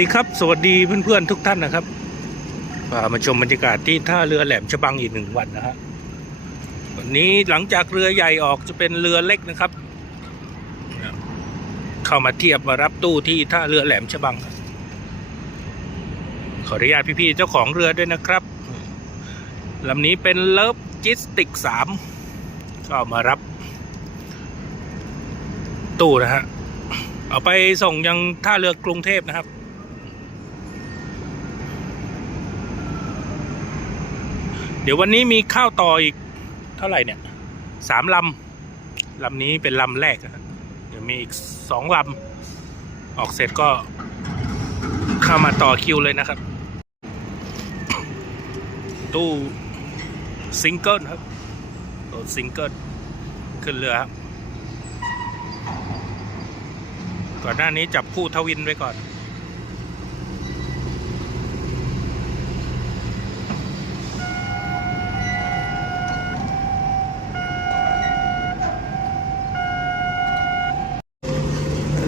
ดีครับ สวัสดีเพื่อนๆทุกท่านนะครับพามาชมบรรยากาศที่ท่าเรือแหลมฉบังอีกหนึ่งวันนะฮะวันนี้หลังจากเรือใหญ่ออกจะเป็นเรือเล็กนะครับ เข้ามาเทียบมารับตู้ที่ท่าเรือแหลมฉบัง ขออนุญาตพี่ๆเจ้าของเรือด้วยนะครับลำนี้เป็นเลิฟจิสติกสามก็มารับ ตู้นะฮะเอาไปส่งยังท่าเรือกรุงเทพนะครับ เดี๋ยววันนี้มีข้าวต่ออีกเท่าไหร่เนี่ยสามลำลำนี้เป็นลำแรกอะเดี๋ยวมีอีกสองลำออกเสร็จก็เข้ามาต่อคิวเลยนะครับ ตู้ซิงเกิลครับตัวซิงเกิลขึ้นเรือครับก่อนหน้านี้จับคู่ทวินไว้ก่อน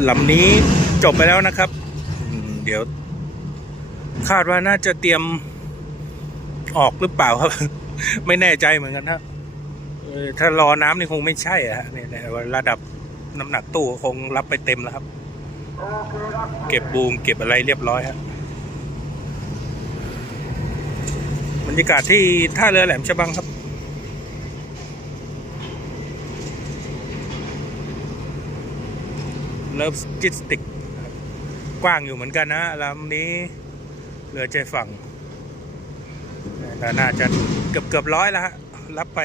ลำนี้จบไปแล้วนะครับ เดี๋ยว คาดว่าน่าจะเตรียมออกหรือเปล่าครับ ไม่แน่ใจเหมือนกันครับถ้ารอน้ำนี่คงไม่ใช่อะฮะเนี่ยระดับน้ำหนักตู้คงรับไปเต็มแล้วครับ เก็บบูมเก็บอะไรเรียบร้อยฮะบรรยากาศที่ท่าเรือแหลมฉบังครับ เลิฟจิสติก กว้างอยู่เหมือนกันนะลำนี้เรือใจฝั่งแต่น่าจะเกือบเกือบร้อยแล้วฮะ รับไป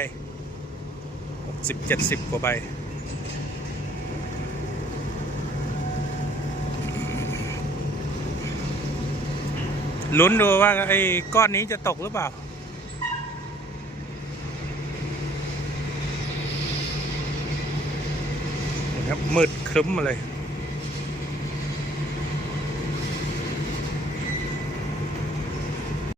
หกสิบเจ็ดสิบกว่าใบลุ้นดูว่าไอ้ก้อนนี้จะตกหรือเปล่านะครับมืดครึ้มมาเลย